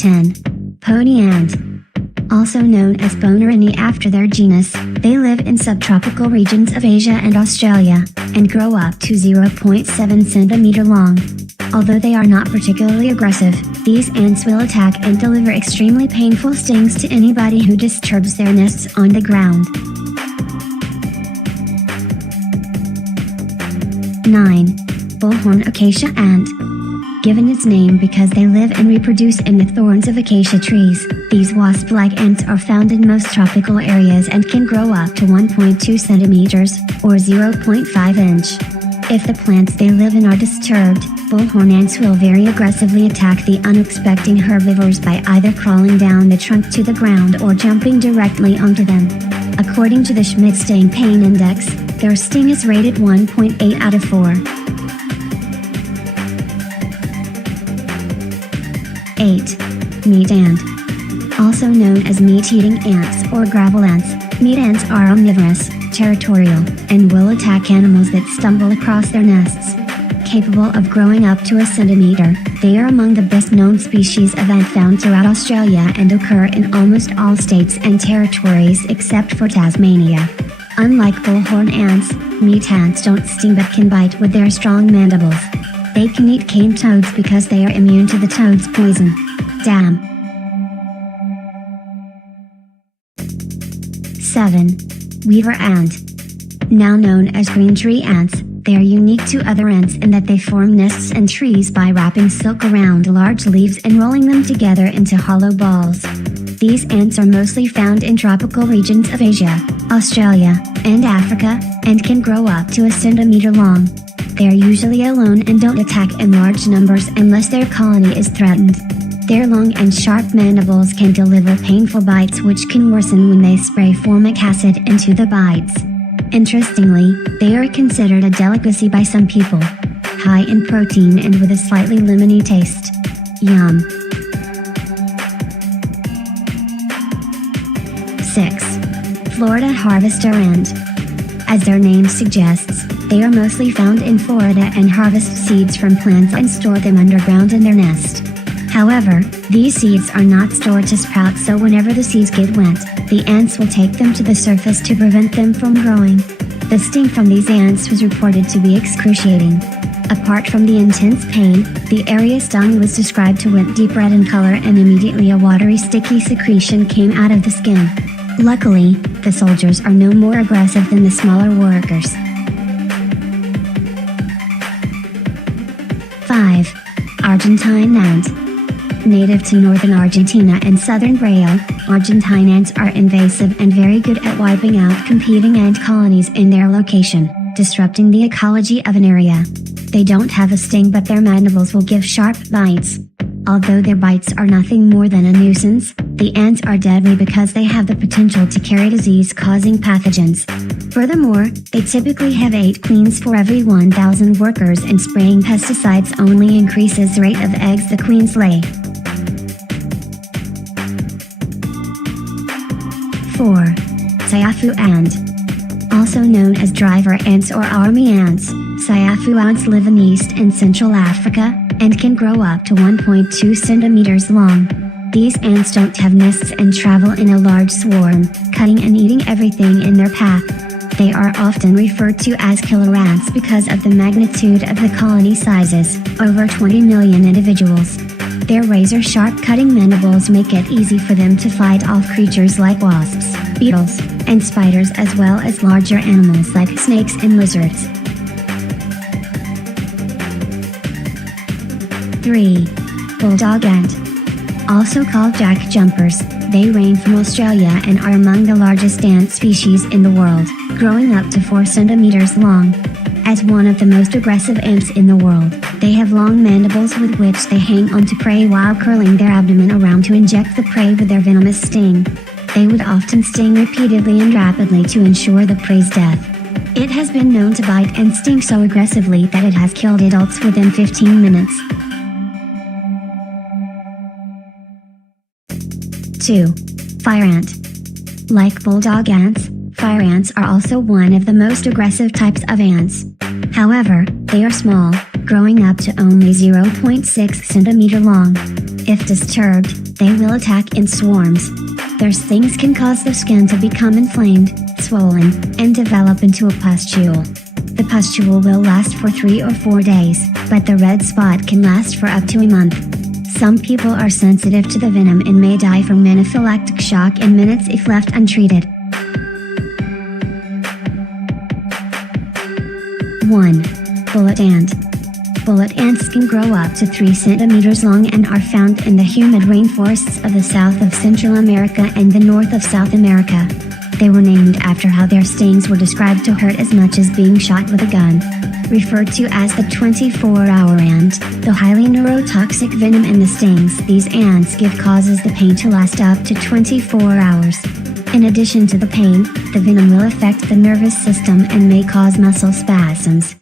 10. Pony ant. Also known as Bonarini after their genus, they live in subtropical regions of Asia and Australia, and grow up to 0.7 cm long. Although they are not particularly aggressive, these ants will attack and deliver extremely painful stings to anybody who disturbs their nests on the ground. 9. Bullhorn acacia ant. Given its name because they live and reproduce in the thorns of acacia trees, these wasp-like ants are found in most tropical areas and can grow up to 1.2 centimeters, or 0.5 inch. If the plants they live in are disturbed, bullhorn ants will very aggressively attack the unsuspecting herbivores by either crawling down the trunk to the ground or jumping directly onto them. According to the Schmidt Sting Pain Index, their sting is rated 1.8 out of 4. 8. Meat ant. Also known as meat-eating ants or gravel ants, meat ants are omnivorous, territorial, and will attack animals that stumble across their nests. Capable of growing up to a centimeter, they are among the best-known species of ant found throughout Australia and occur in almost all states and territories except for Tasmania. Unlike bullhorn ants, meat ants don't sting but can bite with their strong mandibles. They can eat cane toads because they are immune to the toad's poison. Damn. 7. Weaver ant. Now known as green tree ants, they are unique to other ants in that they form nests in trees by wrapping silk around large leaves and rolling them together into hollow balls. These ants are mostly found in tropical regions of Asia, Australia, and Africa, and can grow up to a centimeter long. They are usually alone and don't attack in large numbers unless their colony is threatened. Their long and sharp mandibles can deliver painful bites which can worsen when they spray formic acid into the bites. Interestingly, they are considered a delicacy by some people. High in protein and with a slightly lemony taste. Yum. 6. Florida harvester ant. As their name suggests, they are mostly found in Florida and harvest seeds from plants and store them underground in their nest. However, these seeds are not stored to sprout, so whenever the seeds get wet, the ants will take them to the surface to prevent them from growing. The sting from these ants was reported to be excruciating. Apart from the intense pain, the area stung was described to went deep red in color and immediately a watery sticky secretion came out of the skin. Luckily, the soldiers are no more aggressive than the smaller workers. 5. Argentine ant. Native to northern Argentina and southern Brazil, Argentine ants are invasive and very good at wiping out competing ant colonies in their location, disrupting the ecology of an area. They don't have a sting but their mandibles will give sharp bites. Although their bites are nothing more than a nuisance, the ants are deadly because they have the potential to carry disease-causing pathogens. Furthermore, they typically have 8 queens for every 1,000 workers, and spraying pesticides only increases the rate of eggs the queens lay. 4. Syafu ant. Also known as driver ants or army ants, Syafu ants live in East and Central Africa, and can grow up to 1.2 centimeters long. These ants don't have nests and travel in a large swarm, cutting and eating everything in their path. They are often referred to as killer ants because of the magnitude of the colony sizes, over 20 million individuals. Their razor-sharp cutting mandibles make it easy for them to fight off creatures like wasps, beetles, and spiders, as well as larger animals like snakes and lizards. 3. Bulldog ant. Also called jack jumpers, they range from Australia and are among the largest ant species in the world, growing up to 4 centimeters long. As one of the most aggressive ants in the world, they have long mandibles with which they hang onto prey while curling their abdomen around to inject the prey with their venomous sting. They would often sting repeatedly and rapidly to ensure the prey's death. It has been known to bite and sting so aggressively that it has killed adults within 15 minutes. 2. Fire ant. Like bulldog ants, fire ants are also one of the most aggressive types of ants. However, they are small, growing up to only 0.6 centimeter long. If disturbed, they will attack in swarms. Their stings can cause the skin to become inflamed, swollen, and develop into a pustule. The pustule will last for 3 or 4 days, but the red spot can last for up to a month. Some people are sensitive to the venom and may die from anaphylactic shock in minutes if left untreated. 1. Bullet ant. Bullet ants can grow up to 3 centimeters long and are found in the humid rainforests of the south of Central America and the north of South America. They were named after how their stings were described to hurt as much as being shot with a gun. Referred to as the 24-hour ant, the highly neurotoxic venom in the stings these ants give causes the pain to last up to 24 hours. In addition to the pain, the venom will affect the nervous system and may cause muscle spasms.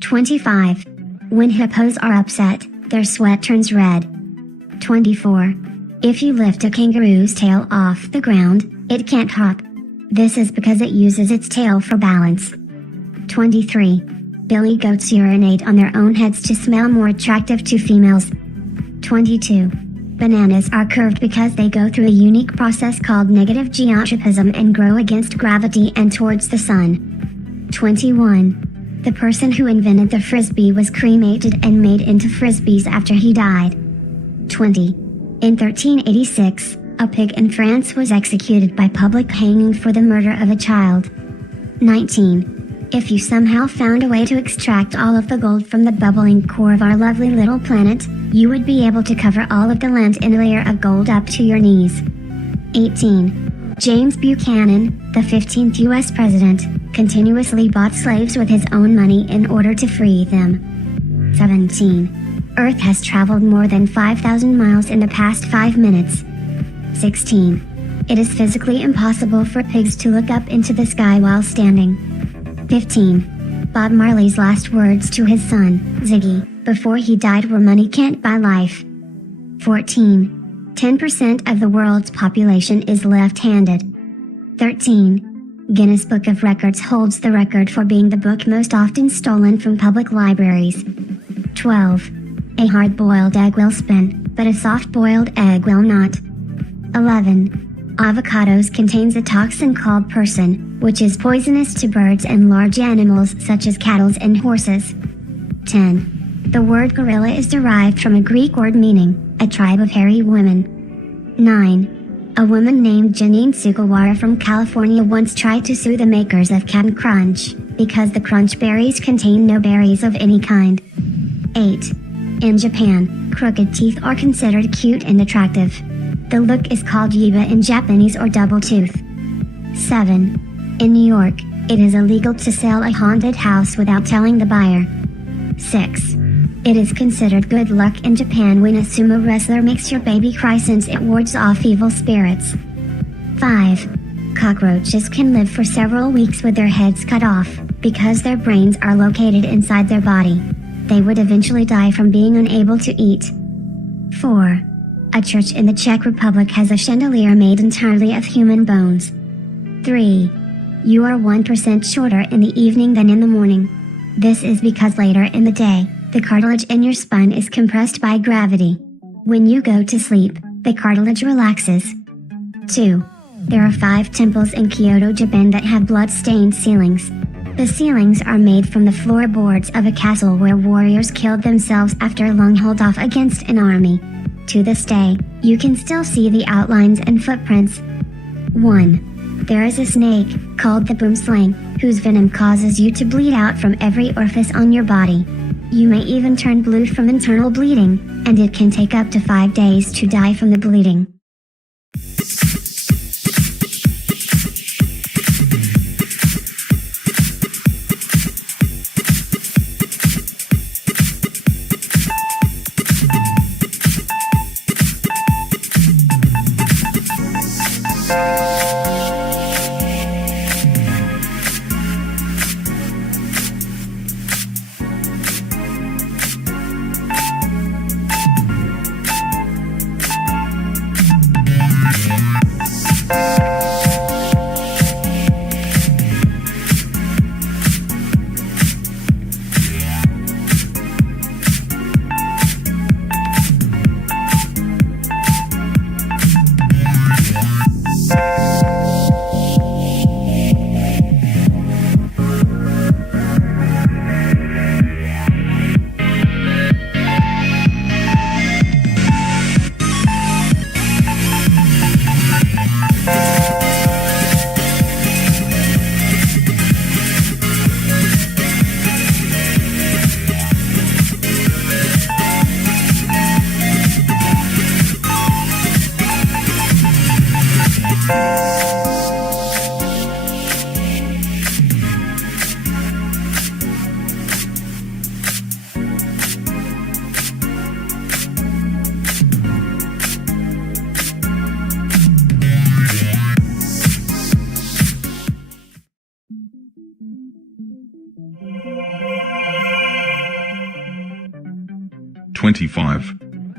"25. When hippos are upset, their sweat turns red. 24. If you lift a kangaroo's tail off the ground, it can't hop. This is because it uses its tail for balance. 23. Billy goats urinate on their own heads to smell more attractive to females. 22. Bananas are curved because they go through a unique process called negative geotropism and grow against gravity and towards the sun. 21. The person who invented the frisbee was cremated and made into frisbees after he died. 20. In 1386, a pig in France was executed by public hanging for the murder of a child. 19. If you somehow found a way to extract all of the gold from the bubbling core of our lovely little planet, you would be able to cover all of the land in a layer of gold up to your knees. 18. James Buchanan, the 15th U.S. president, continuously bought slaves with his own money in order to free them. 17. Earth has traveled more than 5,000 miles in the past 5 minutes. 16. It is physically impossible for pigs to look up into the sky while standing. 15. Bob Marley's last words to his son, Ziggy, before he died were "money can't buy life." 14. 10% of the world's population is left-handed. 13. Guinness Book of Records holds the record for being the book most often stolen from public libraries. 12. A hard-boiled egg will spin, but a soft-boiled egg will not. 11. Avocados contains a toxin called persin, which is poisonous to birds and large animals such as cattle and horses. 10. The word gorilla is derived from a Greek word meaning, a tribe of hairy women. 9. A woman named Janine Sugawara from California once tried to sue the makers of Cap'n Crunch, because the crunch berries contain no berries of any kind. 8. In Japan, crooked teeth are considered cute and attractive. The look is called yiba in Japanese or double tooth. 7. In New York, it is illegal to sell a haunted house without telling the buyer. 6. It is considered good luck in Japan when a sumo wrestler makes your baby cry since it wards off evil spirits. 5. Cockroaches can live for several weeks with their heads cut off, because their brains are located inside their body. They would eventually die from being unable to eat. 4. A church in the Czech Republic has a chandelier made entirely of human bones. 3. You are 1% shorter in the evening than in the morning. This is because later in the day, the cartilage in your spine is compressed by gravity. When you go to sleep, the cartilage relaxes. 2. There are 5 temples in Kyoto, Japan that have blood-stained ceilings. The ceilings are made from the floorboards of a castle where warriors killed themselves after a long hold-off against an army. To this day, you can still see the outlines and footprints. 1. There is a snake, called the boomslang, whose venom causes you to bleed out from every orifice on your body. You may even turn blue from internal bleeding, and it can take up to 5 days to die from the bleeding.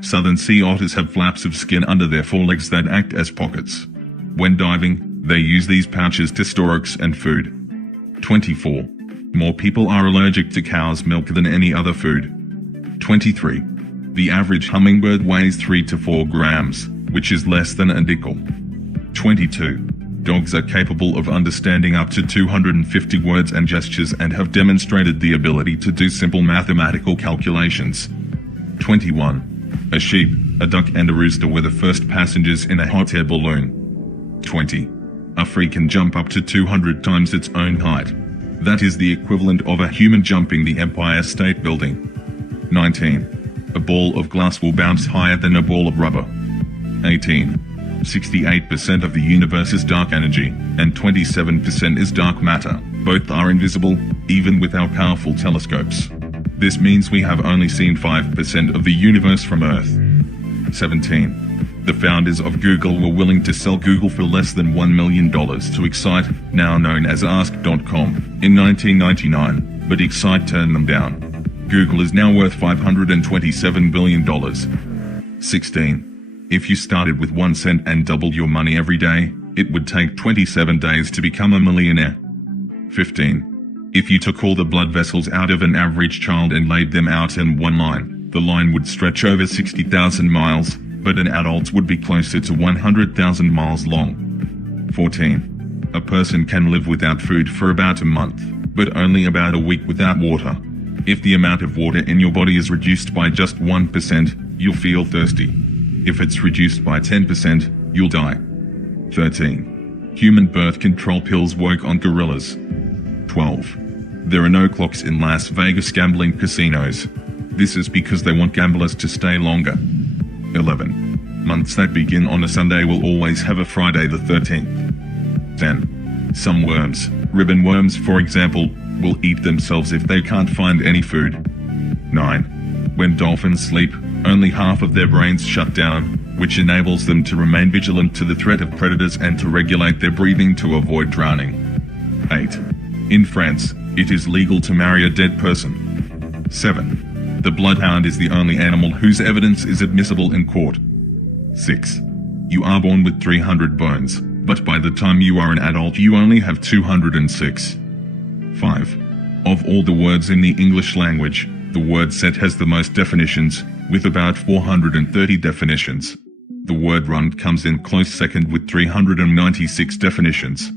Southern sea otters have flaps of skin under their forelegs that act as pockets. When diving, they use these pouches to store oats and food. 24. More people are allergic to cow's milk than any other food. 23. The average hummingbird weighs 3 to 4 grams, which is less than a nickel. 22. Dogs are capable of understanding up to 250 words and gestures and have demonstrated the ability to do simple mathematical calculations. 21. A sheep, a duck and a rooster were the first passengers in a hot air balloon. 20. A free can jump up to 200 times its own height. That is the equivalent of a human jumping the Empire State Building. 19. A ball of glass will bounce higher than a ball of rubber. 18. 68% of the universe is dark energy, and 27% is dark matter. Both are invisible, even with our powerful telescopes. This means we have only seen 5% of the universe from Earth. 17. The founders of Google were willing to sell Google for less than $1 million to Excite, now known as Ask.com, in 1999, but Excite turned them down. Google is now worth $527 billion. 16. If you started with 1 cent and doubled your money every day, it would take 27 days to become a millionaire. 15. If you took all the blood vessels out of an average child and laid them out in one line, the line would stretch over 60,000 miles, but an adult's would be closer to 100,000 miles long. 14. A person can live without food for about a month, but only about a week without water. If the amount of water in your body is reduced by just 1%, you'll feel thirsty. If it's reduced by 10%, you'll die. 13. Human birth control pills work on gorillas. 12. There are no clocks in Las Vegas gambling casinos. This is because they want gamblers to stay longer. 11. Months that begin on a Sunday will always have a Friday the 13th. 10. Some worms, ribbon worms for example, will eat themselves if they can't find any food. 9. When dolphins sleep, only half of their brains shut down, which enables them to remain vigilant to the threat of predators and to regulate their breathing to avoid drowning. 8. In France, it is legal to marry a dead person. 7. The bloodhound is the only animal whose evidence is admissible in court. 6. You are born with 300 bones, but by the time you are an adult you only have 206. 5. Of all the words in the English language, the word set has the most definitions, with about 430 definitions. The word run comes in close second with 396 definitions.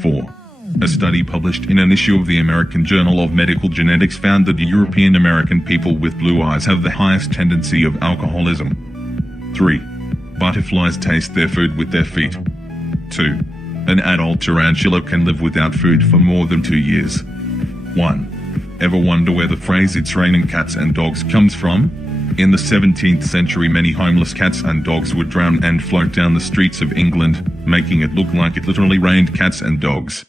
4. A study published in an issue of the American Journal of Medical Genetics found that European American people with blue eyes have the highest tendency of alcoholism. 3. Butterflies taste their food with their feet. 2. An adult tarantula can live without food for more than 2 years. 1. Ever wonder where the phrase "it's raining cats and dogs" comes from? In the 17th century, many homeless cats and dogs would drown and float down the streets of England, making it look like it literally rained cats and dogs.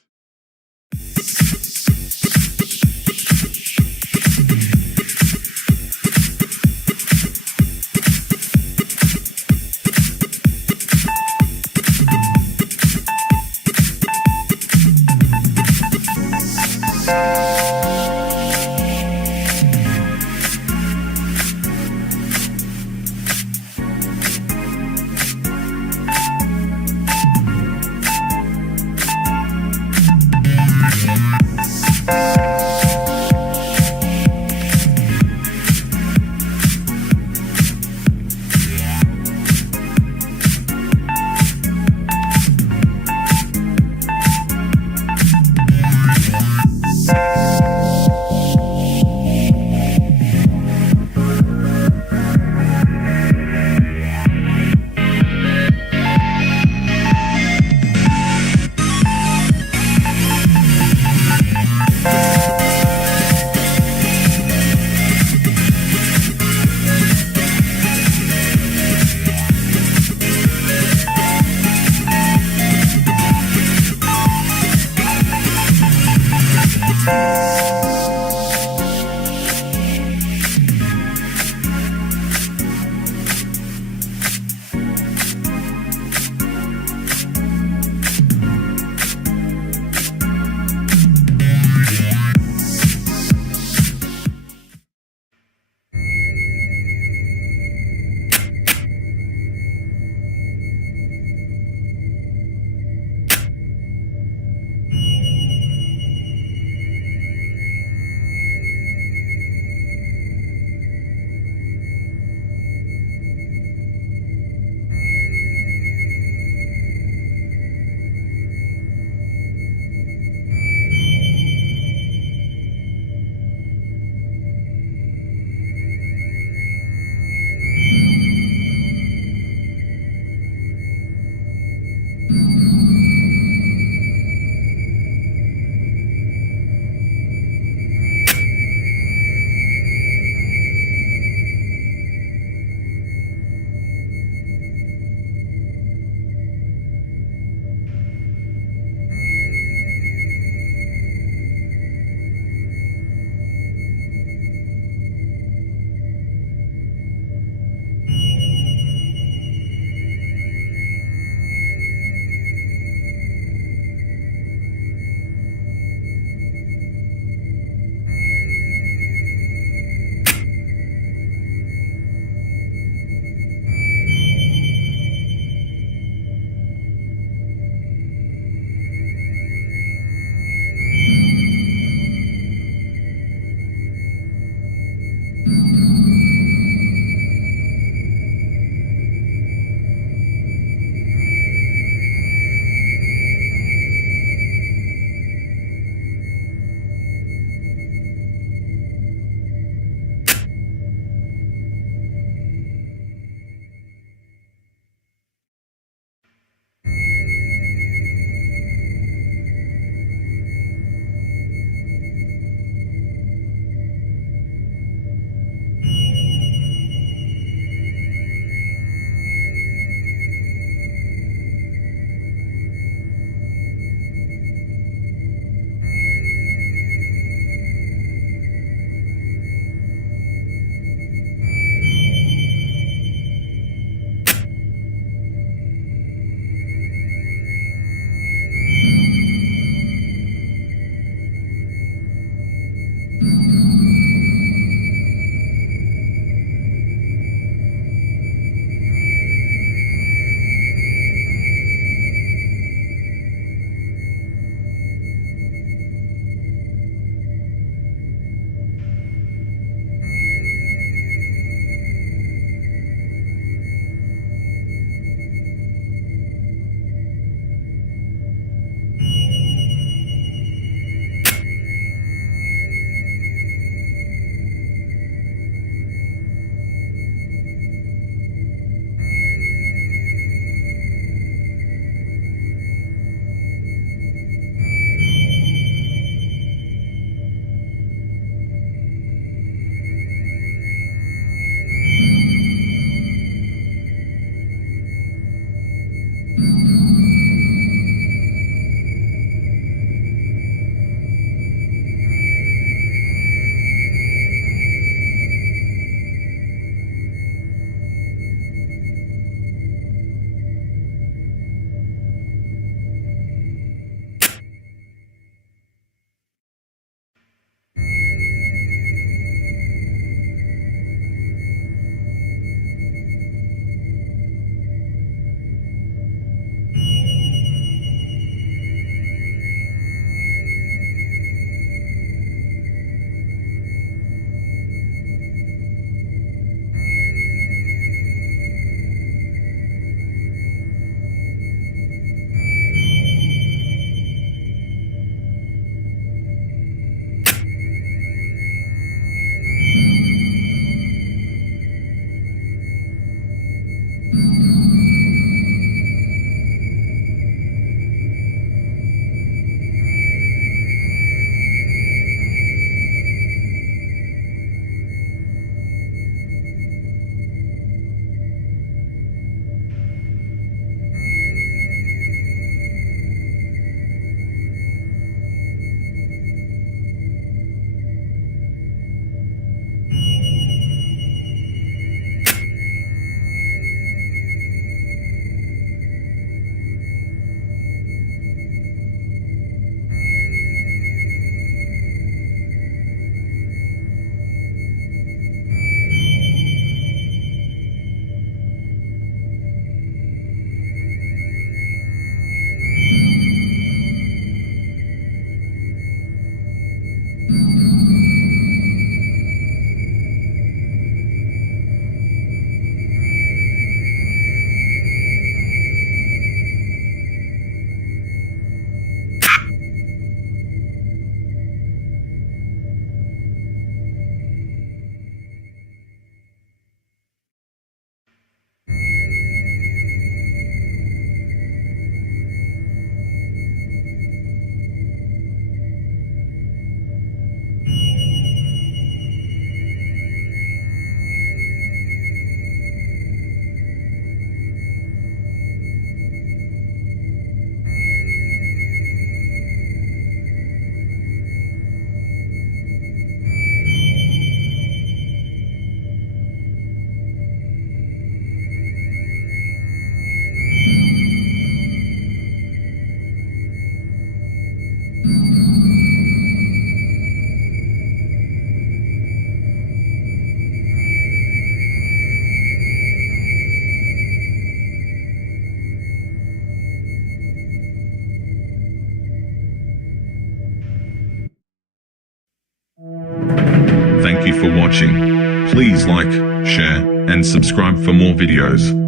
you for watching. Please like, share, and subscribe for more videos.